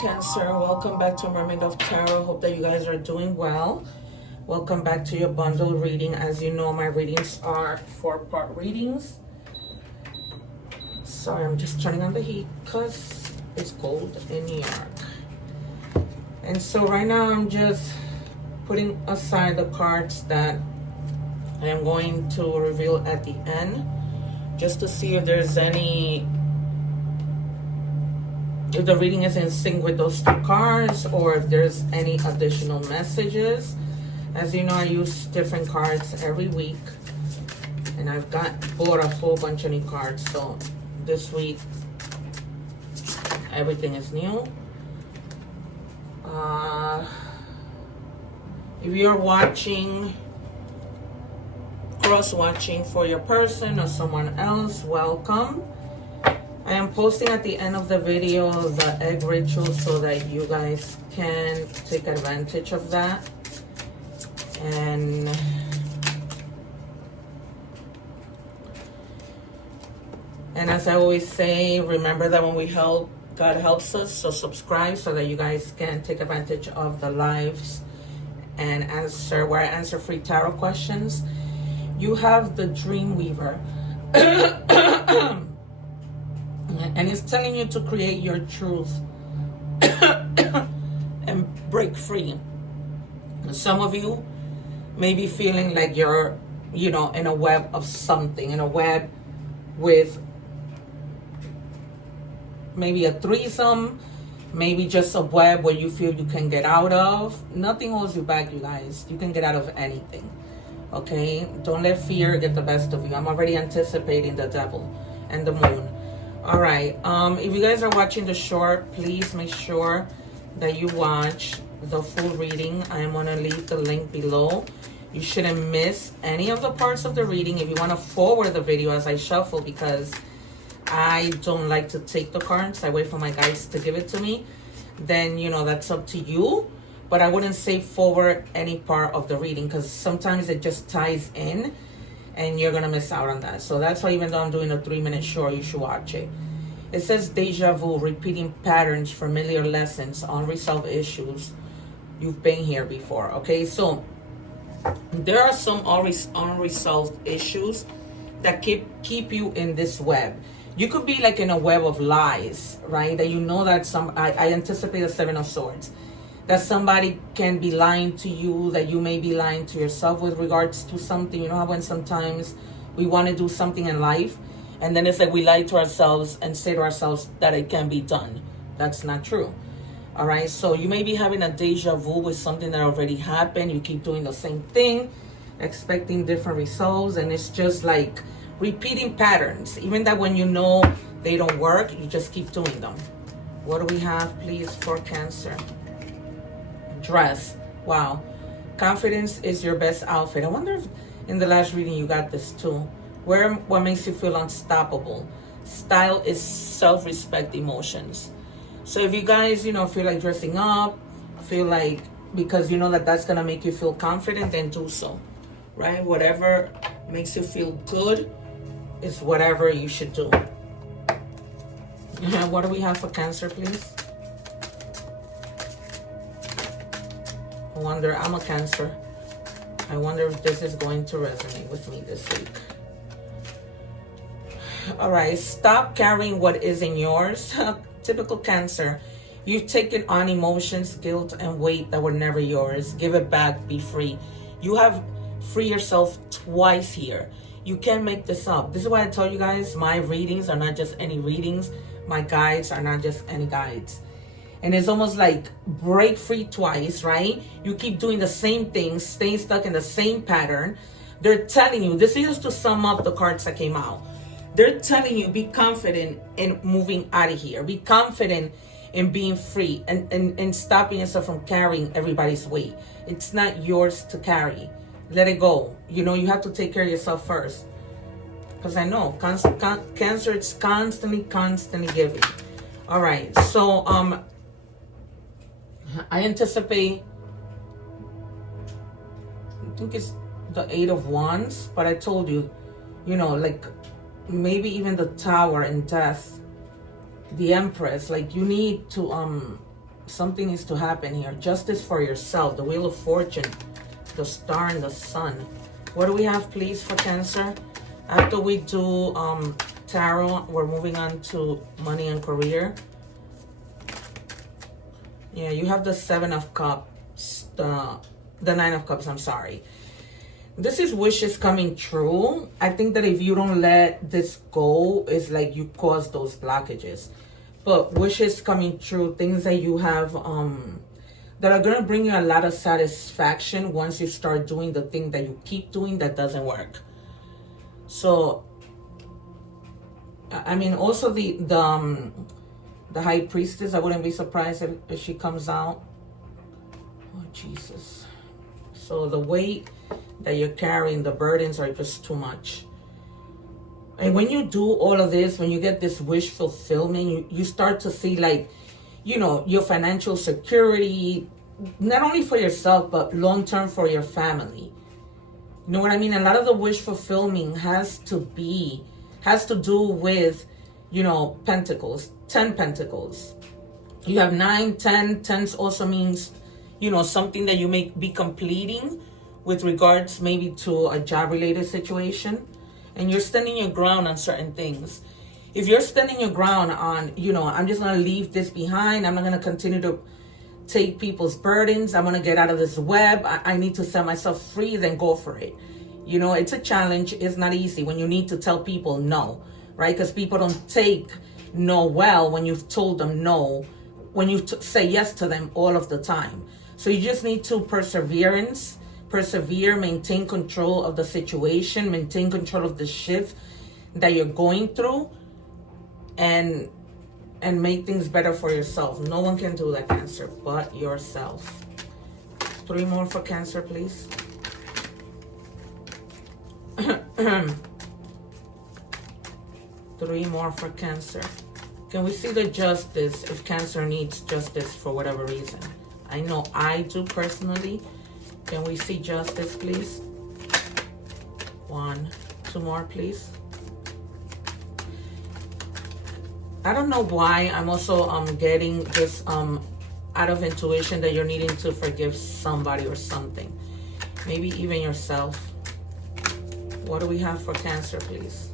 Cancer, welcome back to Mermaid of Tarot. Hope that you guys are doing well. Welcome back to your bundle reading. As you know, my readings are 4-part readings. Sorry, I'm just turning on the heat because it's cold in New York. And so right now I'm just putting aside the cards that I am going to reveal at the end, just to see if there's any, if the reading is in sync with those two cards, or if there's any additional messages. As you know, I use different cards every week, and I've bought a whole bunch of new cards. So this week, everything is new. If you're watching, cross-watching for your person or someone else, welcome. I am posting at the end of the video the egg ritual so that you guys can take advantage of that. And as I always say, remember that when we help, God helps us. So subscribe so that you guys can take advantage of the lives and answer, where I answer free tarot questions. You have the Dream Weaver. And it's telling you to create your truth and break free. Some of you may be feeling like you're, you know, in a web of something, in a web with maybe a threesome, maybe just a web where you feel you can get out of. Nothing holds you back, you guys. You can get out of anything. Okay? Don't let fear get the best of you. I'm already anticipating the devil and the moon. All right, if you guys are watching the short, please make sure that you watch the full reading. I am going to leave the link below. You shouldn't miss any of the parts of the reading. If you want to forward the video as I shuffle, because I don't like to take the cards, I wait for my guys to give it to me, then, you know, that's up to you. But I wouldn't say forward any part of the reading, because sometimes it just ties in and you're gonna miss out on that. So that's why, even though I'm doing a 3-minute short, you should watch it. It says deja vu, repeating patterns, familiar lessons, unresolved issues. You've been here before. Okay, so there are some unresolved issues that keep you in this web. You could be like in a web of lies, right? That you know that I anticipate the 7 of Swords, that somebody can be lying to you, that you may be lying to yourself with regards to something. You know how when sometimes we want to do something in life, and then it's like we lie to ourselves and say to ourselves that it can be done. That's not true. All right, so you may be having a deja vu with something that already happened. You keep doing the same thing, expecting different results, and it's just like repeating patterns. Even that when you know they don't work, you just keep doing them. What do we have, please, for Cancer? Dress. Wow. Confidence is your best outfit. I wonder if in the last reading you got this too. Wear what makes you feel unstoppable. Style is self-respect emotions. So if you guys, you know, feel like dressing up, feel like, because you know that that's gonna make you feel confident, then do so, right? Whatever makes you feel good is whatever you should do. What do we have for Cancer, please? I wonder, I'm a Cancer. I wonder if this is going to resonate with me this week. All right, stop carrying what isn't yours. Typical Cancer. You've taken on emotions, guilt, and weight that were never yours. Give it back, be free. You have free yourself twice here. You can't make this up. This is why I tell you guys, my readings are not just any readings. My guides are not just any guides. And it's almost like break free twice, right? You keep doing the same things, staying stuck in the same pattern. They're telling you, this is to sum up the cards that came out. They're telling you, be confident in moving out of here. Be confident in being free and stopping yourself from carrying everybody's weight. It's not yours to carry. Let it go. You know, you have to take care of yourself first. Because I know, Cancer, it's constantly giving. All right, so I anticipate, I think it's the 8 of Wands, but I told you, you know, like maybe even the Tower in Death, the Empress, like you need to Something needs to happen here. Justice for yourself. The Wheel of Fortune. The Star and the Sun. What do we have, please, for Cancer? After we do tarot, we're moving on to money and career. Yeah, you have the Seven of Cups. The Nine of Cups, I'm sorry. This is wishes coming true. I think that if you don't let this go, it's like you cause those blockages. But wishes coming true, things that you have that are going to bring you a lot of satisfaction once you start doing the thing that you keep doing that doesn't work. So, I mean, also the High Priestess, I wouldn't be surprised if she comes out. Oh, Jesus. So the weight that you're carrying, the burdens are just too much. And when you do all of this, when you get this wish fulfillment, you start to see, like, you know, your financial security, not only for yourself, but long-term for your family. You know what I mean? A lot of the wish fulfillment has to do with, you know, pentacles, 10 pentacles. You have 9, 10. 10 also means, you know, something that you may be completing with regards maybe to a job-related situation. And you're standing your ground on certain things. If you're standing your ground on, you know, I'm just going to leave this behind. I'm not going to continue to take people's burdens. I'm going to get out of this web. I need to set myself free, then go for it. You know, it's a challenge. It's not easy when you need to tell people no, right? Because people don't take no well when you've told them no, when you say yes to them all of the time. So you just need to persevere, maintain control of the situation, maintain control of the shift that you're going through, and make things better for yourself. No one can do that, Cancer, but yourself. 3 more for Cancer, please. 3 more for Cancer. Can we see the justice if Cancer needs justice for whatever reason? I know I do personally. Can we see justice, please? 1, 2 more, please. I don't know why I'm also getting this out of intuition that you're needing to forgive somebody or something. Maybe even yourself. What do we have for Cancer, please?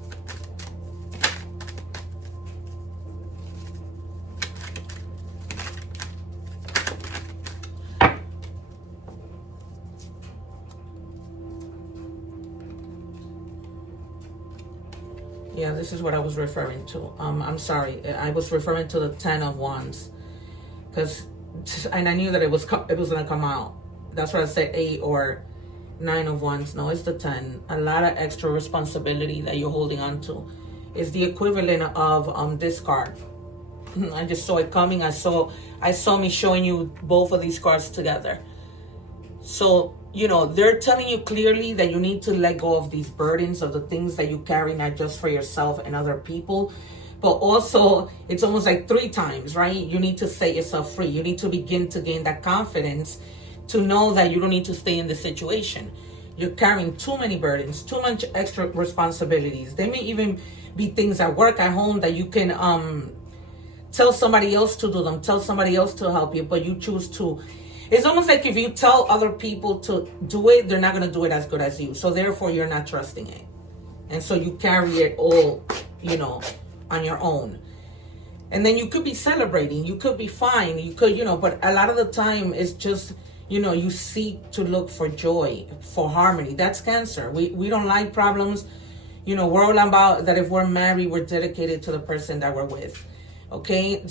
Yeah, this is what I was referring to. I'm sorry, I was referring to the 10 of Wands, and I knew that it was gonna come out. That's why I said 8 or 9 of Wands. No, it's the 10. A lot of extra responsibility that you're holding on to. It's the equivalent of this card. I just saw it coming. I saw me showing you both of these cards together. So, you know, they're telling you clearly that you need to let go of these burdens, of the things that you carry, not just for yourself and other people, but also it's almost like 3 times, right? You need to set yourself free. You need to begin to gain that confidence to know that you don't need to stay in the situation. You're carrying too many burdens, too much extra responsibilities. They may even be things at work, at home, that you can tell somebody else to do them, tell somebody else to help you, but you choose to. It's almost like if you tell other people to do it, they're not going to do it as good as you. So therefore, you're not trusting it. And so you carry it all, you know, on your own. And then you could be celebrating. You could be fine. You could, you know, but a lot of the time it's just, you know, you seek to look for joy, for harmony. That's Cancer. We don't like problems. You know, we're all about that. If we're married, we're dedicated to the person that we're with. Okay,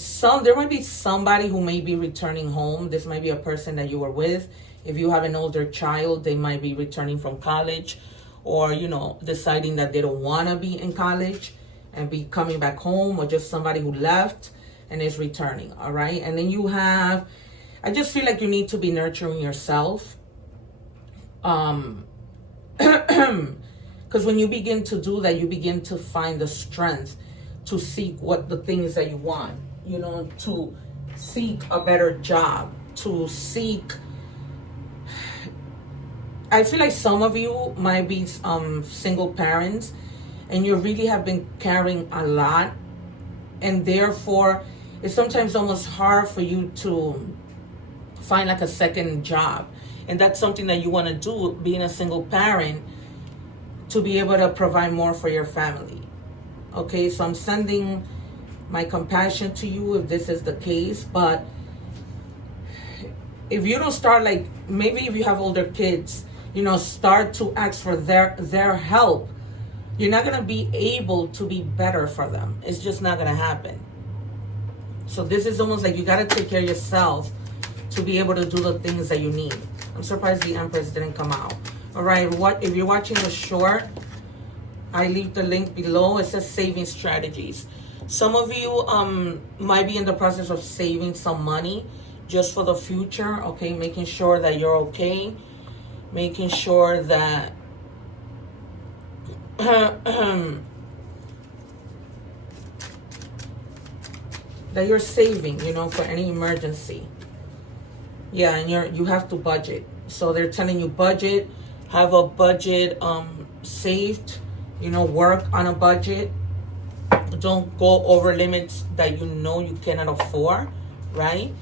there might be somebody who may be returning home. This might be a person that you were with. If you have an older child, they might be returning from college, or, you know, deciding that they don't want to be in college and be coming back home, or just somebody who left and is returning. All right, and then you have, I just feel like you need to be nurturing yourself. Because when you begin to do that, you begin to find the strength to seek what the things that you want, you know, to seek a better job, to seek. I feel like some of you might be single parents, and you really have been carrying a lot, and therefore it's sometimes almost hard for you to find like a second job. And that's something that you want to do, being a single parent, to be able to provide more for your family. Okay, so I'm sending my compassion to you if this is the case. But if you don't start, like, maybe if you have older kids, you know, start to ask for their help, you're not going to be able to be better for them. It's just not going to happen. So this is almost like you got to take care of yourself to be able to do the things that you need. I'm surprised the Empress didn't come out. All right, if you're watching the short, I leave the link below. It says saving strategies. Some of you might be in the process of saving some money just for the future, okay? Making sure that you're okay. Making sure that that you're saving, you know, for any emergency. Yeah, and you have to budget. So they're telling you budget, have a budget saved, you know, work on a budget. Don't go over limits that you know you cannot afford, right?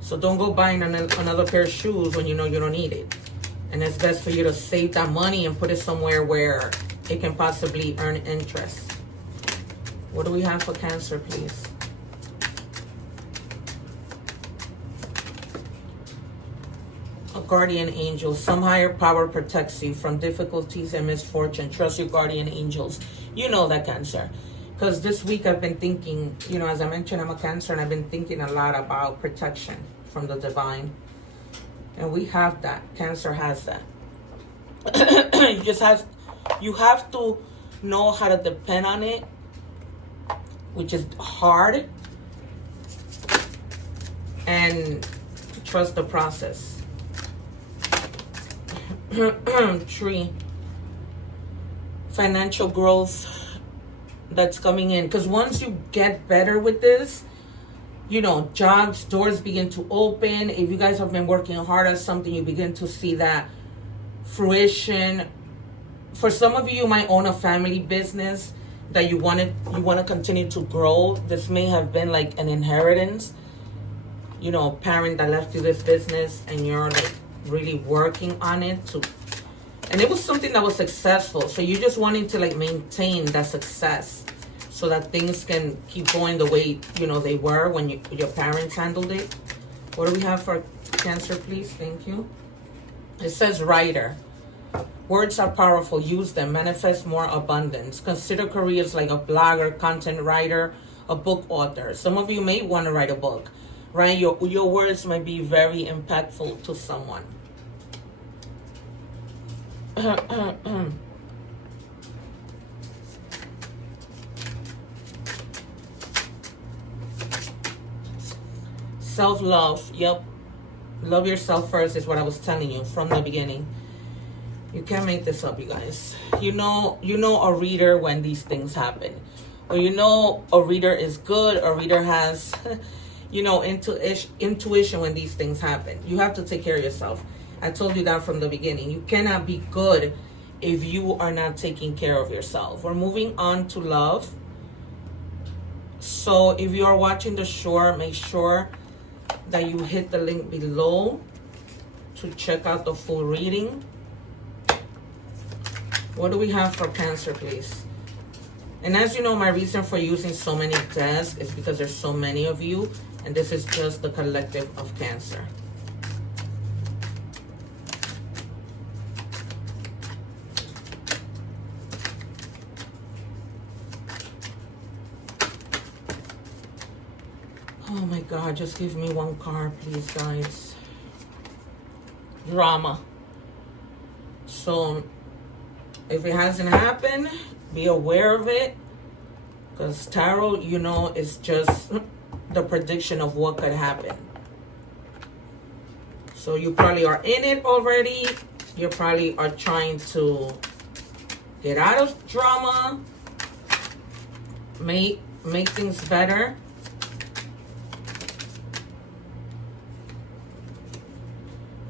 So don't go buying another pair of shoes when you know you don't need it. And it's best for you to save that money and put it somewhere where it can possibly earn interest. What do we have for Cancer, please? A guardian angel. Some higher power protects you from difficulties and misfortune. Trust your guardian angels. You know that, Cancer. Because this week I've been thinking, you know, as I mentioned, I'm a Cancer, and I've been thinking a lot about protection from the divine. And we have that. Cancer has that. You have to know how to depend on it, which is hard, and trust the process. Tree. Financial growth that's coming in, because once you get better with this, you know, jobs, doors begin to open. If you guys have been working hard on something, you begin to see that fruition. For some of you, you might own a family business that you want to continue to grow. This may have been like an inheritance, you know, a parent that left you this business, and you're like really working on it to, and it was something that was successful. So you just wanting to like maintain that success so that things can keep going the way, you know, they were when your parents handled it. What do we have for Cancer, please? Thank you. It says writer. Words are powerful. Use them. Manifest more abundance. Consider careers like a blogger, content writer, a book author. Some of you may want to write a book, right? Your words might be very impactful to someone. Self-love. Yep. Love yourself first is what I was telling you from the beginning. You can't make this up, you guys. You know a reader when these things happen. Or you know a reader is good. A reader has, you know, intuition when these things happen. You have to take care of yourself. I told you that from the beginning. You cannot be good if you are not taking care of yourself. We're moving on to love. So if you are watching the short, make sure that you hit the link below to check out the full reading. What do we have for Cancer, please? And as you know, my reason for using so many decks is because there's so many of you, and this is just the collective of Cancer. Oh my God, just give me one card, please, guys. Drama. So if it hasn't happened, be aware of it. Because tarot, you know, is just the prediction of what could happen. So you probably are in it already. You probably are trying to get out of drama. Make things better.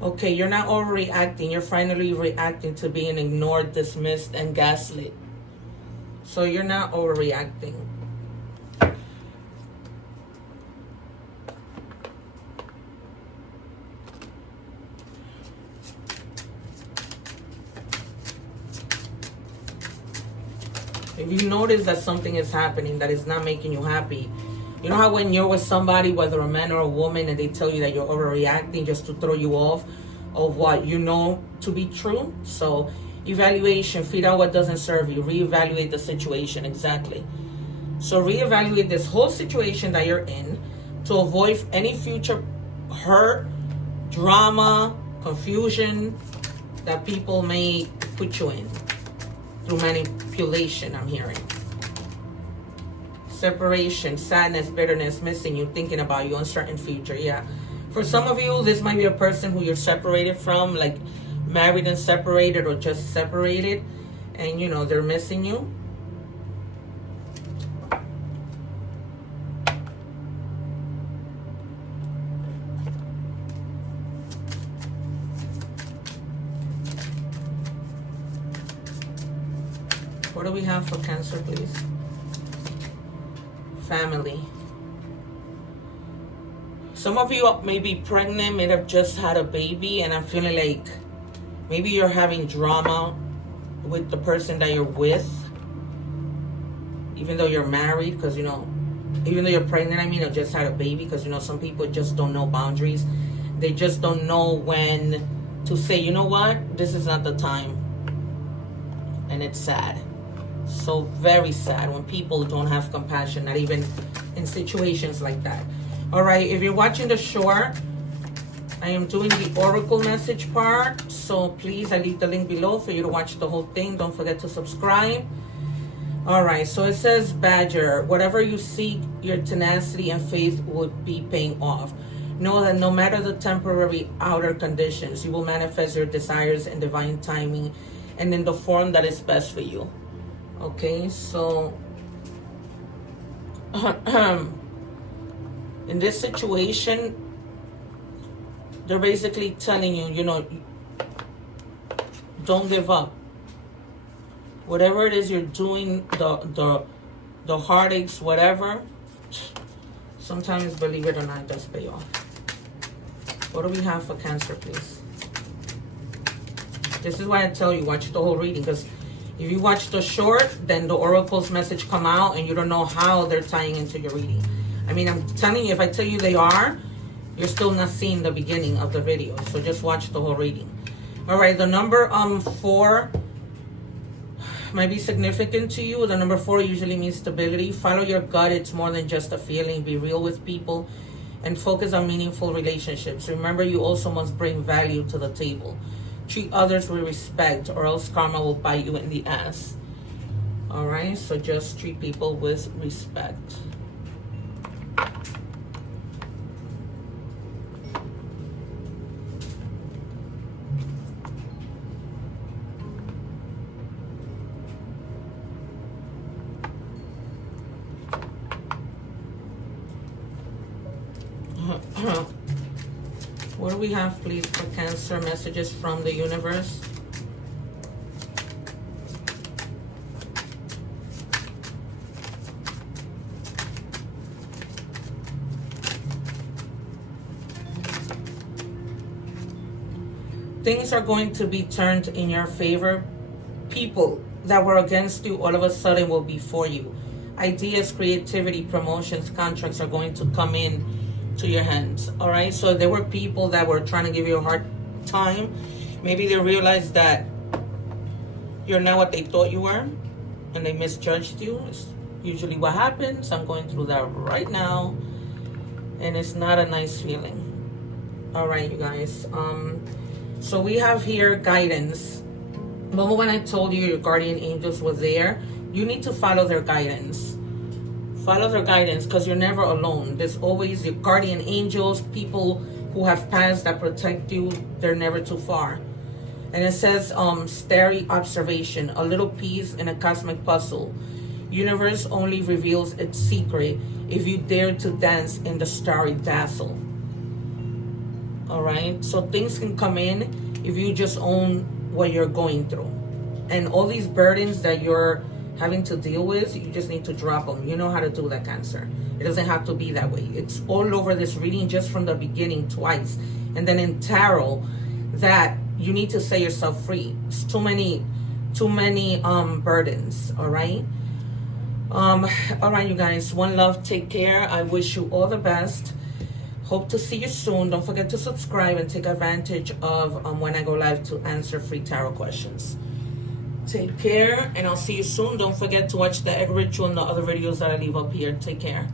Okay, you're not overreacting. You're finally reacting to being ignored, dismissed, and gaslit. So you're not overreacting. If you notice that something is happening that is not making you happy, you know how when you're with somebody, whether a man or a woman, and they tell you that you're overreacting just to throw you off of what you know to be true? So evaluation, figure out what doesn't serve you, reevaluate the situation. Exactly. So reevaluate this whole situation that you're in to avoid any future hurt, drama, confusion that people may put you in through manipulation, I'm hearing. Separation, sadness, bitterness, missing you, thinking about you, uncertain future. Yeah. For some of you, this might be a person who you're separated from, like married and separated, or just separated, and you know they're missing you. What do we have for Cancer, please? Family. Some of you may be pregnant, may have just had a baby, and I'm feeling like maybe you're having drama with the person that you're with, even though you're married, because, you know, even though you're pregnant, I mean, or just had a baby, because, you know, some people just don't know boundaries. They just don't know when to say, you know what, this is not the time. And it's sad. So very sad when people don't have compassion, not even in situations like that. All right, if you're watching the short, I am doing the oracle message part, so please, I leave the link below for you to watch the whole thing. Don't forget to subscribe. All right, so it says, Badger, whatever you seek, your tenacity and faith would be paying off. Know that no matter the temporary outer conditions, you will manifest your desires in divine timing and in the form that is best for you. Okay, so in this situation, they're basically telling you, you know, don't give up. Whatever it is you're doing, the heartaches, whatever, sometimes, believe it or not, it does pay off. What do we have for Cancer, please? This is why I tell you, watch the whole reading, because if you watch the short, then the oracle's message come out and you don't know how they're tying into your reading. I mean, I'm telling you, if I tell you they are, you're still not seeing the beginning of the video. So just watch the whole reading. All right, the number 4 might be significant to you. The number 4 usually means stability. Follow your gut. It's more than just a feeling. Be real with people and focus on meaningful relationships. Remember, you also must bring value to the table. Treat others with respect, or else karma will bite you in the ass. All right, so just treat people with respect. What do we have, please, for Cancer? Messages from the universe. Things are going to be turned in your favor. People that were against you all of a sudden will be for you. Ideas, creativity, promotions, contracts are going to come in to your hands. All right, so there were people that were trying to give you a hard time. Maybe they realized that you're not what they thought you were and they misjudged you. It's usually what happens. I'm going through that right now and it's not a nice feeling. All right, you guys, so we have here guidance. Remember when I told you your guardian angels were there? You need to follow their guidance. Follow their guidance, because you're never alone. There's always your guardian angels, people who have passed that protect you. They're never too far. And it says, starry observation, a little piece in a cosmic puzzle. Universe only reveals its secret if you dare to dance in the starry dazzle. All right, so things can come in if you just own what you're going through. And all these burdens that you're having to deal with, you just need to drop them. You know how to do that, Cancer. It doesn't have to be that way. It's all over this reading, just from the beginning twice. And then in tarot, that you need to set yourself free. It's too many burdens, all right? All right, you guys, one love, take care. I wish you all the best. Hope to see you soon. Don't forget to subscribe and take advantage of when I go live to answer free tarot questions. Take care, and I'll see you soon. Don't forget to watch the egg ritual and the other videos that I leave up here. Take care.